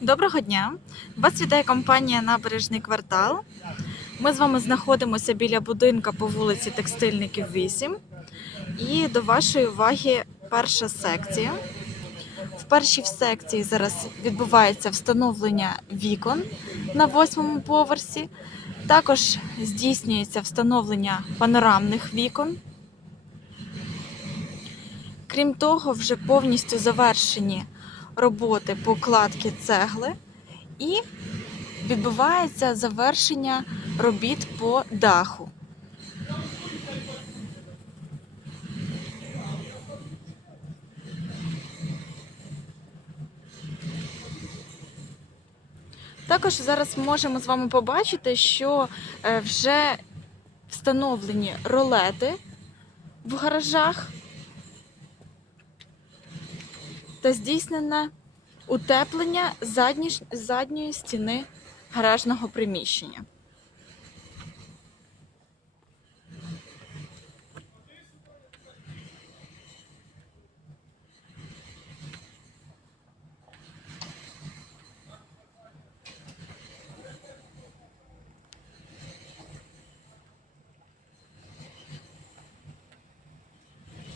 Доброго дня! Вас вітає компанія Набережний квартал. Ми з вами знаходимося біля будинка по вулиці Текстильників 8. І до вашої уваги перша секція. В першій секції зараз відбувається встановлення вікон на восьмому поверсі. Також здійснюється встановлення панорамних вікон. Крім того, вже повністю завершені роботи по кладці цегли і відбувається завершення робіт по даху. Також зараз можемо з вами побачити, що е, вже встановлені ролети в гаражах та здійснене утеплення задньої стіни гаражного приміщення.